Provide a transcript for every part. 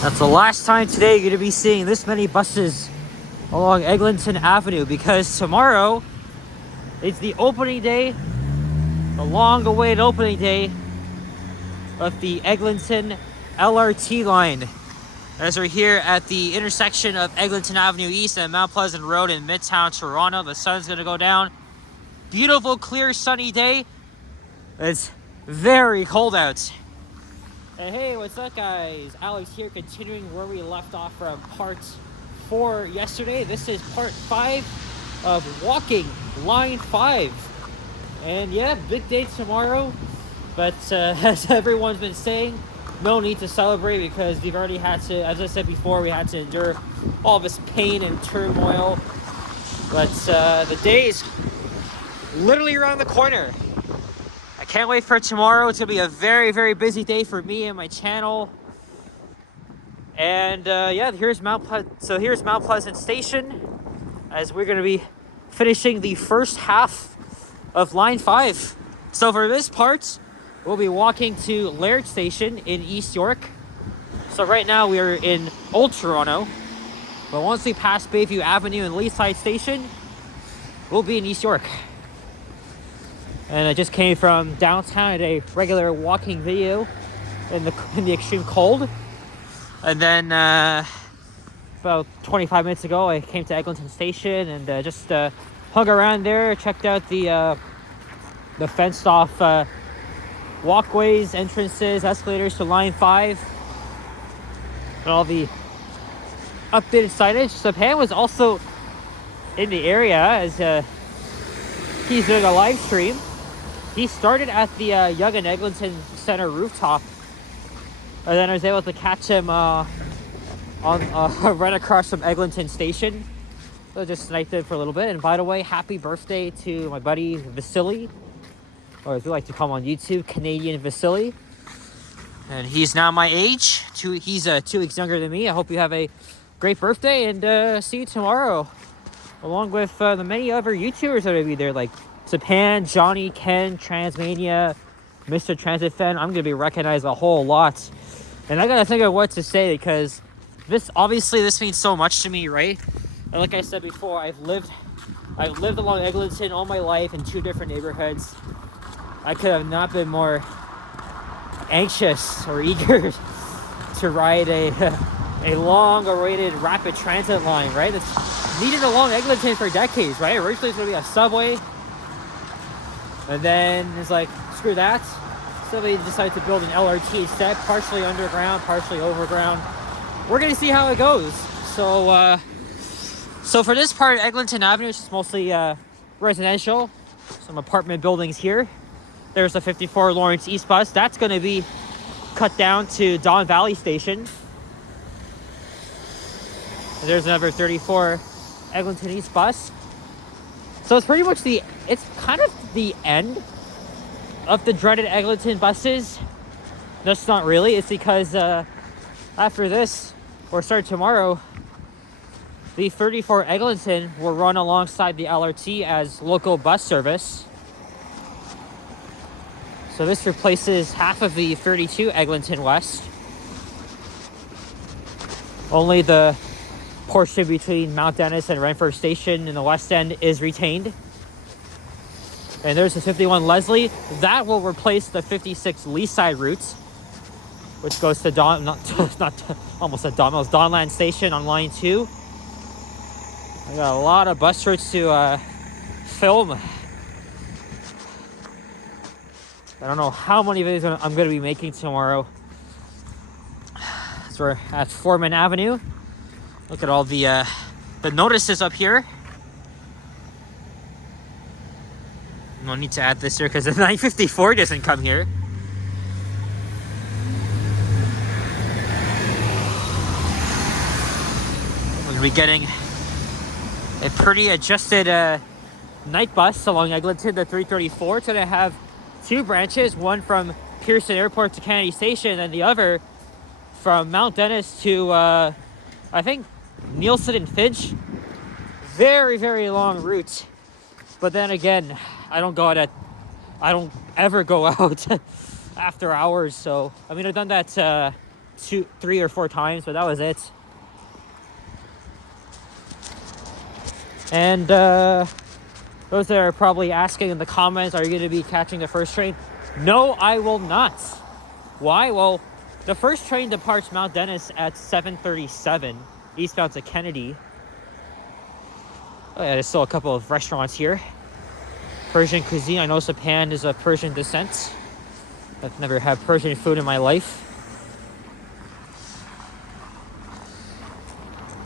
That's the last time today you're going to be seeing this many buses along Eglinton Avenue, because tomorrow is the opening day, the long-awaited opening day of the Eglinton LRT line. As we're here at the intersection of Eglinton Avenue East and Mount Pleasant Road in Midtown Toronto, the sun's going to go down. Beautiful, clear, sunny day. It's very cold out. And hey, what's up guys? Alex here, continuing where we left off from part 4 yesterday. This is part 5 of walking line 5. And yeah, big day tomorrow. But as everyone's been saying, no need to celebrate because we've already had to, as I said before, we had to endure all this pain and turmoil. But the day is literally around the corner. I can't wait for tomorrow. It's gonna be a very, very busy day for me and my channel. And yeah, here's Mount Pleasant Station, as we're gonna be finishing the first half of line 5. So for this part, we'll be walking to Laird Station in East York. So right now we are in Old Toronto, but once we pass Bayview Avenue and Leaside Station, we'll be in East York. And I just came from downtown at a regular walking video in the extreme cold. And then about 25 minutes ago, I came to Eglinton Station and just hung around there, checked out the fenced off walkways, entrances, escalators to line 5, and all the updated signage. Sapan was also in the area as he's doing a live stream. He started at the Yonge and Eglinton Center rooftop, and then I was able to catch him on right across from Eglinton Station. So I just sniped it for a little bit. And by the way, happy birthday to my buddy Vasily, or as we like to call him on YouTube, Canadian Vasily. And he's now my age. He's 2 weeks younger than me. I hope you have a great birthday, and see you tomorrow, along with the many other YouTubers that will be there, like Japan, Johnny, Ken, Transmania, Mr. Transit Fan. I'm gonna be recognized a whole lot, and I gotta think of what to say because this means so much to me, right? And like I said before, I've lived along Eglinton all my life in 2 different neighborhoods. I could have not been more anxious or eager to ride a long-awaited rapid transit line, right? It's needed along Eglinton for decades, right? Originally it's gonna be a subway, and then it's like, screw that. So they decided to build an LRT instead, partially underground, partially overground. We're gonna see how it goes. So for this part of Eglinton Avenue, it's just mostly residential, some apartment buildings here. There's the 54 Lawrence East bus. That's gonna be cut down to Don Valley Station. And there's another 34 Eglinton East bus. So it's pretty much it's kind of the end of the dreaded Eglinton buses. That's not really. It's because after this, or start tomorrow, the 34 Eglinton will run alongside the LRT as local bus service. So this replaces half of the 32 Eglinton West. Only the portion between Mount Dennis and Renfrew Station in the West End is retained. And there's the 51 Leslie. That will replace the 56 Leaside route, which goes to Donland Station on line 2. I got a lot of bus routes to film. I don't know how many videos I'm going to be making tomorrow. So we're at Foreman Avenue. Look at all the notices up here. No need to add this here because the 954 doesn't come here. We'll be getting a pretty adjusted night bus along Eglinton, the 334. It's going to have 2 branches, one from Pearson Airport to Kennedy Station, and the other from Mount Dennis to, I think, Nielsen and Finch. Very, very long route. But then again, I don't ever go out after hours. So, I mean, I've done that 3 or 4 times, but that was it. And those that are probably asking in the comments, are you going to be catching the first train? No, I will not. Why? Well, the first train departs Mount Dennis at 7:37, eastbound to Kennedy. Oh yeah, there's still a couple of restaurants here. Persian cuisine. I know Sapan is of Persian descent. I've never had Persian food in my life.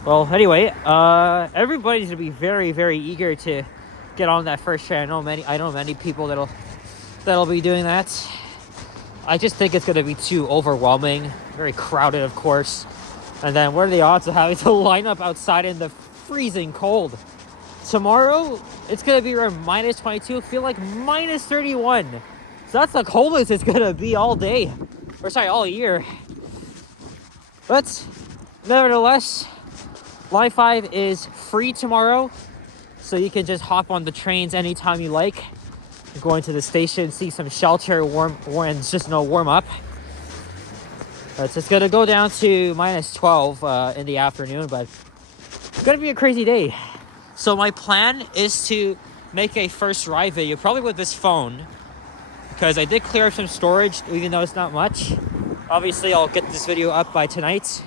Well, anyway, everybody's gonna be very, very eager to get on that first train. I know many people that'll be doing that. I just think it's gonna be too overwhelming, very crowded, of course. And then what are the odds of having to line up outside in the freezing cold? Tomorrow, it's gonna be around minus 22. Feel like minus 31. So that's the coldest it's gonna be all day, or sorry, all year. But nevertheless, Line 5 is free tomorrow, so you can just hop on the trains anytime you like. Go into the station, see some shelter, and just warm up. It's gonna go down to minus 12 in the afternoon, but it's gonna be a crazy day. So my plan is to make a first ride video, probably with this phone, because I did clear up some storage, even though it's not much. Obviously, I'll get this video up by tonight.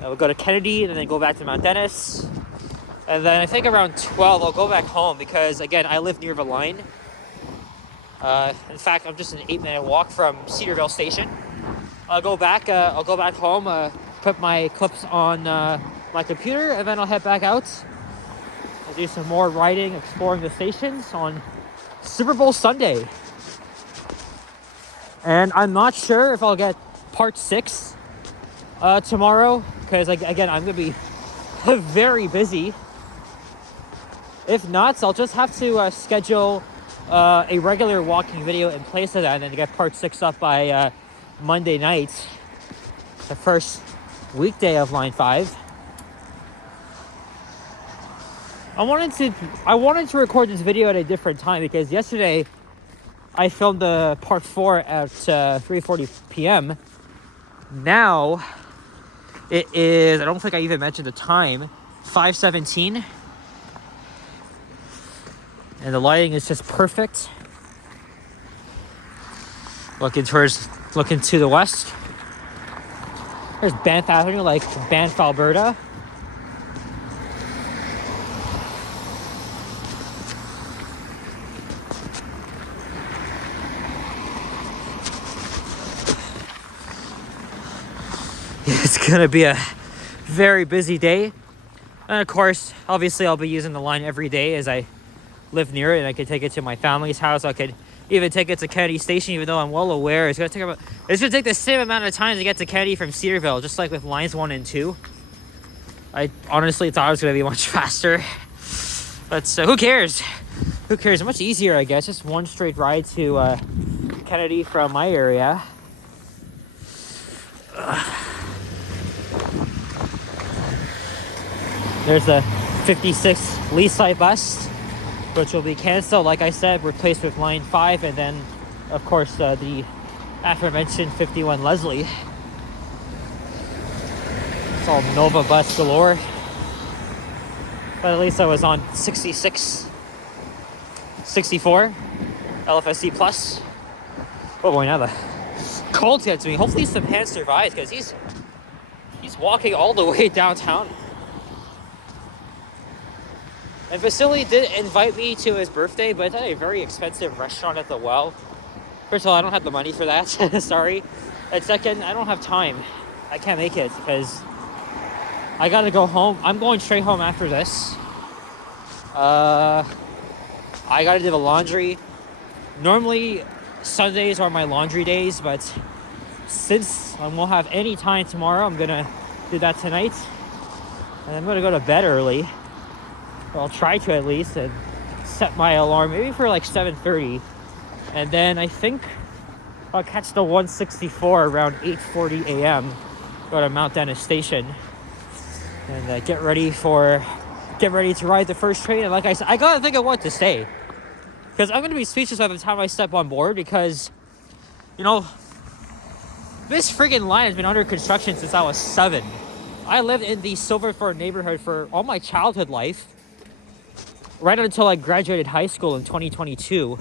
We'll go to Kennedy and then go back to Mount Dennis. And then I think around 12, I'll go back home because, again, I live near the line. In fact, I'm just an 8-minute walk from Cedarville Station. I'll go back home, put my clips on my computer, and then I'll head back out. I'll do some more riding, exploring the stations on Super Bowl Sunday. And I'm not sure if I'll get part 6 tomorrow, because again, I'm gonna be very busy. If not, I'll just have to schedule a regular walking video in place of that, and then get part 6 up by Monday night, the first weekday of Line 5. I wanted to record this video at a different time, because yesterday I filmed the part 4 at 3:40 p.m. Now it is, I don't think I even mentioned the time, 5:17. And the lighting is just perfect. Looking to the west. There's Banff Avenue, like Banff, Alberta. It's gonna be a very busy day. And of course, obviously I'll be using the line every day as I live near it, and I could take it to my family's house. I could even take it to Kennedy Station, even though I'm well aware it's gonna take the same amount of time to get to Kennedy from Cedarville, just like with lines 1 and 2. I honestly thought it was gonna be much faster, but who cares? Who cares? Much easier, I guess. Just one straight ride to Kennedy from my area. There's the 56 Leaside bus, which will be canceled, like I said, replaced with Line 5, and then, of course, the aforementioned 51 Leslie. It's all Nova bus galore. But at least I was on 66, 64, LFSC Plus. Oh boy, now the cold gets me. Hopefully Sapan survives, because he's walking all the way downtown. And Vasily did invite me to his birthday, but it's at a very expensive restaurant at the Well. First of all, I don't have the money for that. Sorry. And second, I don't have time. I can't make it because I gotta go home. I'm going straight home after this. I gotta do the laundry. Normally, Sundays are my laundry days, but since I won't have any time tomorrow, I'm gonna do that tonight. And I'm gonna go to bed early. I'll try to at least, and set my alarm maybe for like 7:30, and then I think I'll catch the 164 around 8:40 a.m. go to Mount Dennis Station, and get ready to ride the first train. And like I said, I gotta think of what to say, because I'm gonna be speechless by the time I step on board, because This friggin' line has been under construction since I was 7. I lived in the Silverthorne neighborhood for all my childhood life, right until I graduated high school in 2022.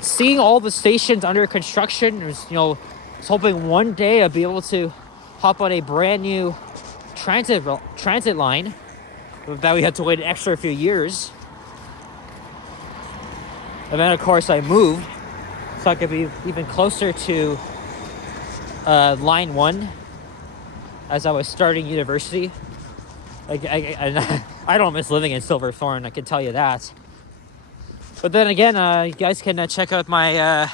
Seeing all the stations under construction, was hoping one day I'd be able to hop on a brand new transit line that we had to wait an extra few years. And then of course I moved so I could be even closer to line 1 as I was starting university. I don't miss living in Silverthorne, I can tell you that. But then again, you guys can check out my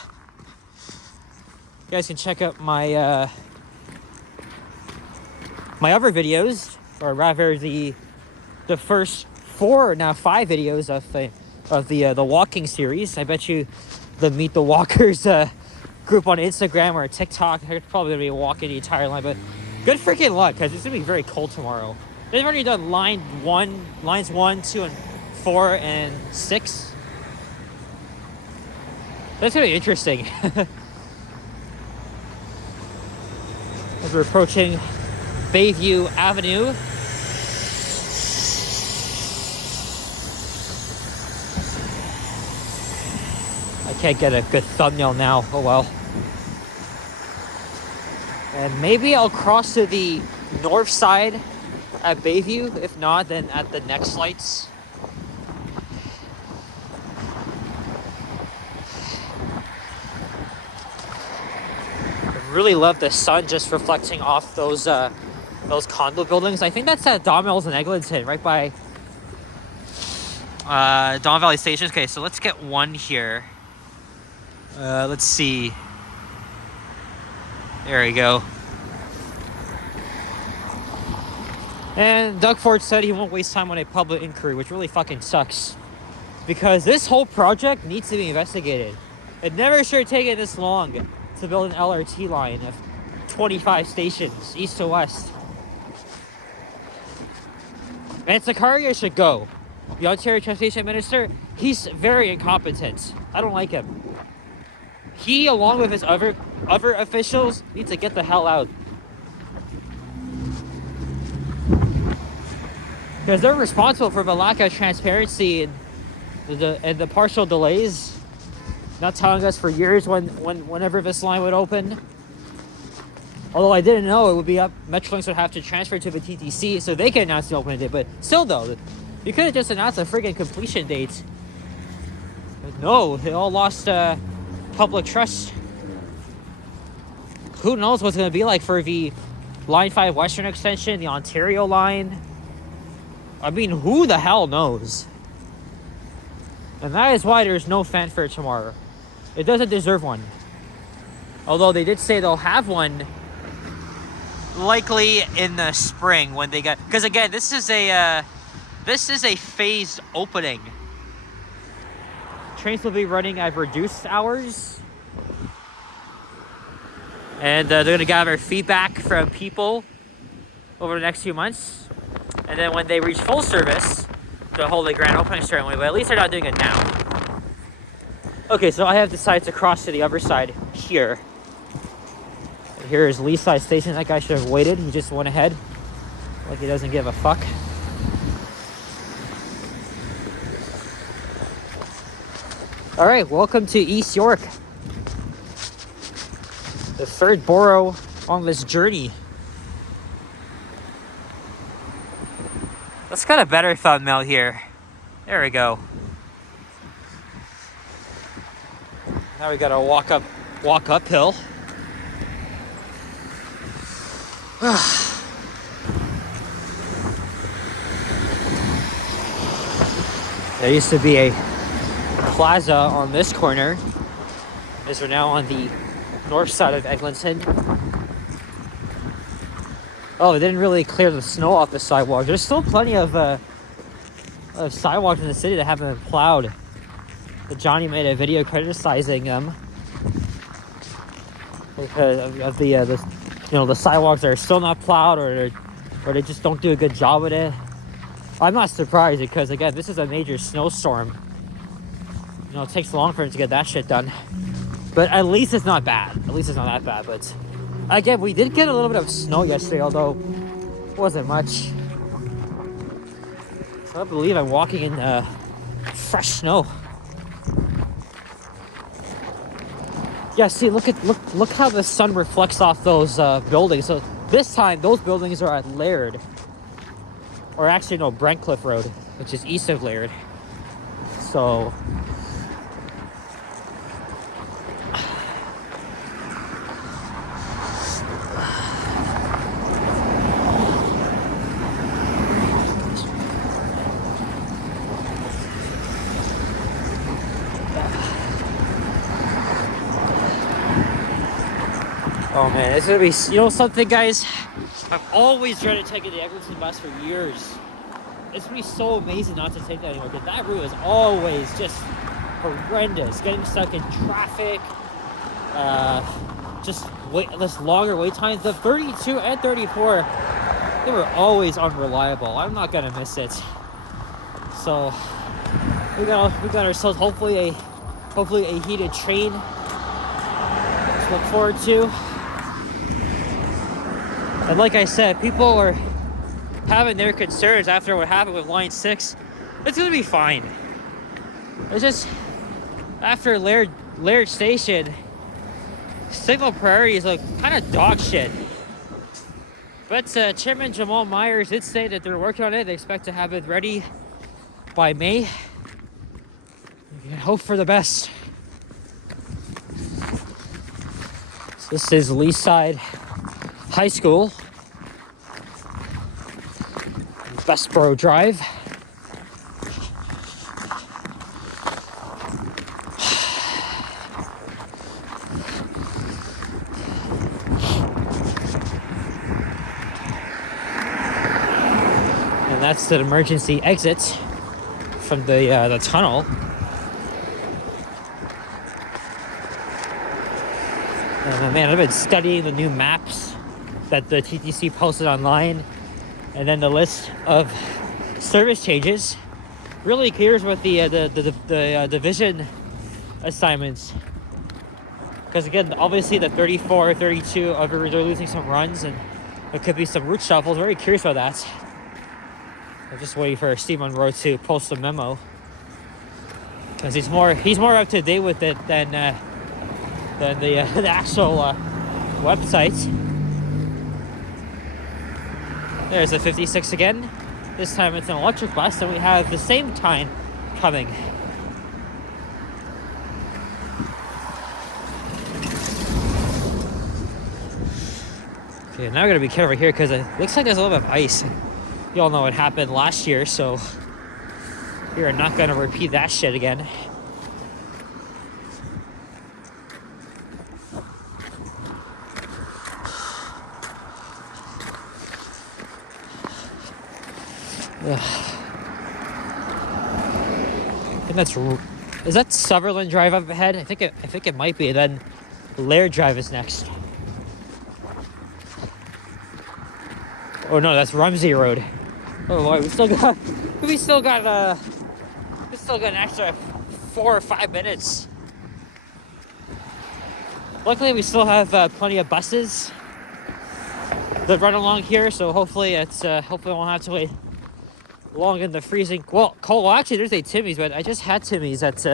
my other videos, or rather the first 4, now 5 videos of the walking series. I bet you the Meet the Walkers group on Instagram or TikTok, they're probably gonna be walking the entire line. But good freaking luck, because it's gonna be very cold tomorrow. They've already done lines 1, 2, and 4, and 6. That's gonna be interesting. As we're approaching Bayview Avenue. I can't get a good thumbnail now, oh well. And maybe I'll cross to the north side at Bayview. If not, then at the next lights. I really love the sun just reflecting off those condo buildings. I think that's at Don Mills in Eglinton, right by Don Valley Station. Okay, so let's get one here. Let's see. There we go. And Doug Ford said he won't waste time on a public inquiry, which really fucking sucks. Because this whole project needs to be investigated. It never should have taken this long to build an LRT line of 25 stations, east to west. And Sakaria should go. The Ontario Transportation Minister, he's very incompetent. I don't like him. He, along with his other officials, need to get the hell out. Because they're responsible for the lack of transparency and the partial delays. Not telling us for years whenever this line would open. Although I didn't know it would be up, Metrolinx would have to transfer to the TTC so they can announce the opening date. But still though, you could have just announced a friggin' completion date. But no, they all lost public trust. Who knows what's going to be like for the Line 5 Western Extension, the Ontario line. I mean, who the hell knows? And that is why there's no fanfare tomorrow. It doesn't deserve one. Although they did say they'll have one likely in the spring when they get... Because again, this is a phased opening. Trains will be running at reduced hours. And they're going to gather feedback from people over the next few months. And then when they reach full service, they'll hold a grand opening ceremony. But at least they're not doing it now. Okay, so I have decided to cross to the other side here. Here is Leaside Station. That guy should have waited. He just went ahead. Like he doesn't give a fuck. Alright, welcome to East York. The third borough on this journey. Let's get a better thumbnail here. There we go. Now we gotta walk uphill. There used to be a plaza on this corner, as we're now on the north side of Eglinton. Oh, they didn't really clear the snow off the sidewalk. There's still plenty of sidewalks in the city that haven't been plowed. But Johnny made a video criticizing them because of the sidewalks that are still not plowed, or they just don't do a good job with it. I'm not surprised because again, this is a major snowstorm. It takes long for him to get that shit done. But at least it's not bad. At least it's not that bad. But again, we did get a little bit of snow yesterday, although it wasn't much. So I believe I'm walking in fresh snow. Yeah, see, look how the sun reflects off those buildings. So this time, those buildings are at Laird, or actually no, Brentcliffe Road, which is east of Laird. So. Oh man, it's gonna be, you know something, guys? I've always dreaded taking the Eglinton bus for years. It's gonna be so amazing not to take that anymore, because that route is always just horrendous. Getting stuck in traffic, just longer wait times. The 32 and 34, they were always unreliable. I'm not gonna miss it. So we got ourselves hopefully a heated train to look forward to. And like I said, people are having their concerns after what happened with Line 6. It's gonna be fine. It's just after Laird Station, signal priority is like kind of dog shit. But Chairman Jamal Myers did say that they're working on it. They expect to have it ready by May. You can hope for the best. So this is Leaside High School, Bessborough Drive. And that's the emergency exit from the tunnel. And man, I've been studying the new maps that the TTC posted online, and then the list of service changes. Really curious with the division assignments, because again, obviously the 34, 32 they're losing some runs, and there could be some route shuffles. Very curious about that. I'm just waiting for Steve Monroe to post a memo, because he's more up to date with it than the actual website. There's a 56 again. This time it's an electric bus, and we have the same time coming. Okay, now we're gonna be careful here because it looks like there's a little bit of ice. You all know what happened last year, so we are not gonna repeat that shit again. And is that Sutherland Drive up ahead? I think it might be. Then Laird Drive is next. Oh no, that's Rumsey Road. Oh boy, we still got an extra 4 or 5 minutes. Luckily, we still have plenty of buses that run along here, so hopefully hopefully I won't have to wait long in the freezing cold. Well, actually, there's a Timmy's, but I just had Timmy's at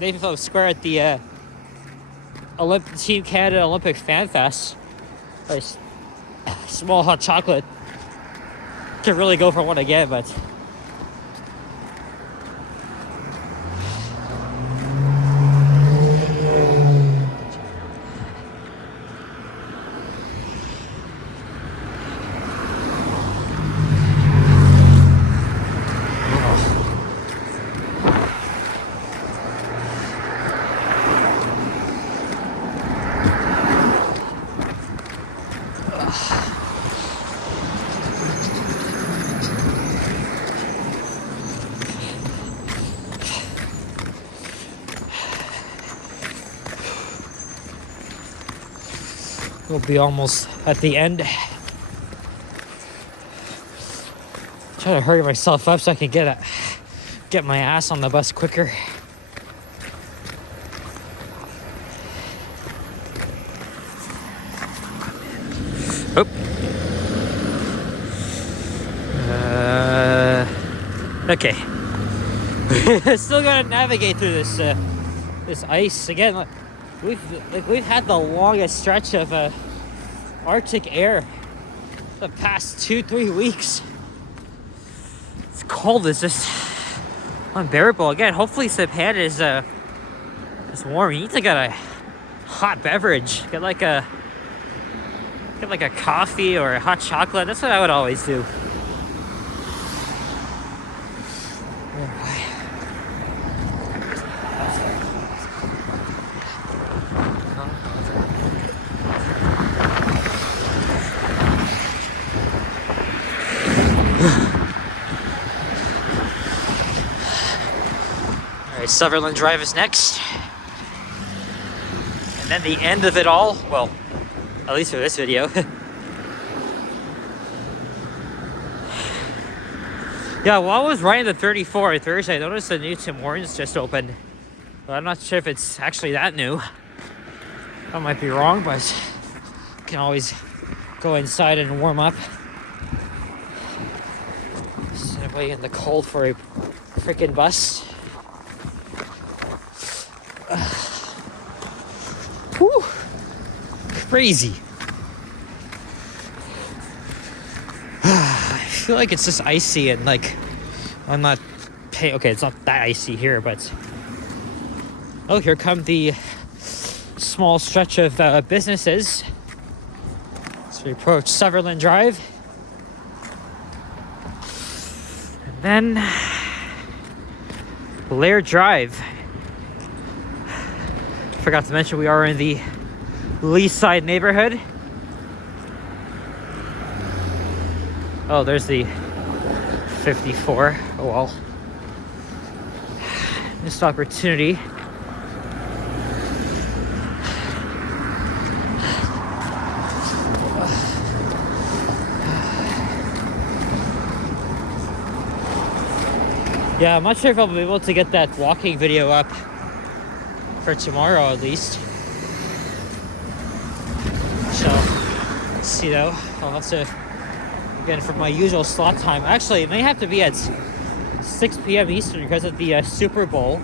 Mayfield Square at the Team Canada Olympic Fan Fest. Nice small hot chocolate. Could really go for one again, but we'll be almost at the end. Try to hurry myself up so I can get my ass on the bus quicker. Okay. Still gotta navigate through this this ice again. We've had the longest stretch of Arctic air the past 2-3 weeks. It's cold. It's just unbearable. Again, hopefully Japan is warm. You need to get a hot beverage. Get like a coffee or a hot chocolate. That's what I would always do. Alright, Sutherland Drive is next. And then the end of it all, well, at least for this video. Yeah, while I was riding the 34 on Thursday, I noticed the new Tim Hortons just opened. But I'm not sure if it's actually that new. I might be wrong, but you can always go inside and warm up. Instead of waiting in the cold for a freaking bus. Whew. Crazy. I feel like it's just icy and like I'm not paying. Okay, it's not that icy here, but oh, here come the small stretch of businesses. So we approach Sutherland Drive, and then Laird Drive. Forgot to mention we are in the Leaside neighborhood. Oh, there's the 54. Oh well. Missed opportunity. Yeah, I'm not sure if I'll be able to get that walking video up for tomorrow at least. So, see though, I'll have to, again, for my usual slot time. Actually, it may have to be at 6 p.m. Eastern because of the Super Bowl.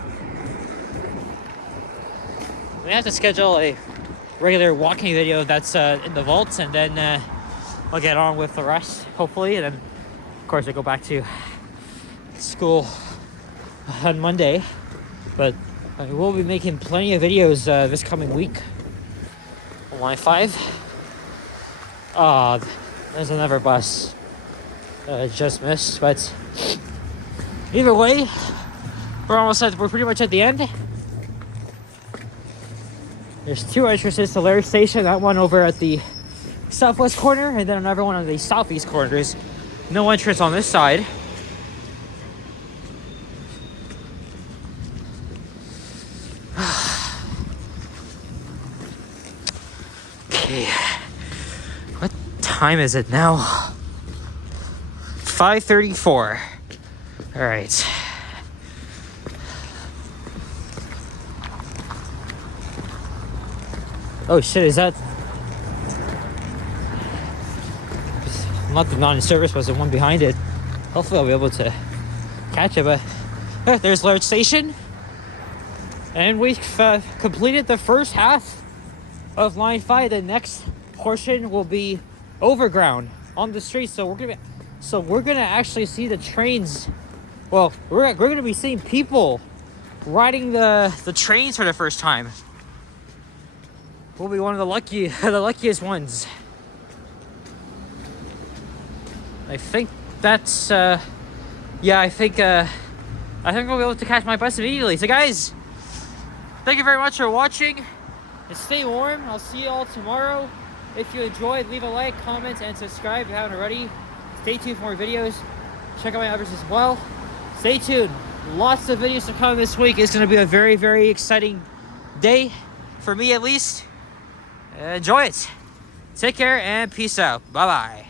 I may have to schedule a regular walking video that's in the vaults, and then I'll get on with the rest, hopefully. And then, of course, I go back to school on Monday. But I will be making plenty of videos this coming week on Line 5. There's another bus just missed, but either way, we're pretty much at the end. There's two entrances to Laird Station, that one over at the southwest corner, and then another one on the southeast corner. There's no entrance on this side. Okay, what time is it now? 5:34. All right. Oh shit, is that not the non-service, but the one behind it? Hopefully I'll be able to catch it. But there's Laird Station, and we've completed the first half of Line 5. The next portion will be overground on the street, so we're gonna actually see the trains. Well, we're gonna be seeing people riding the trains for the first time. We'll be one of the luckiest ones. I think that's yeah, I think we'll be able to catch my bus immediately. So guys, thank you very much for watching, and stay warm. I'll see you all tomorrow. If you enjoyed, leave a like, comment, and subscribe if you haven't already. Stay tuned for more videos. Check out my others as well. Stay tuned. Lots of videos to come this week. It's going to be a very, very exciting day, for me at least. Enjoy it. Take care and peace out. Bye-bye.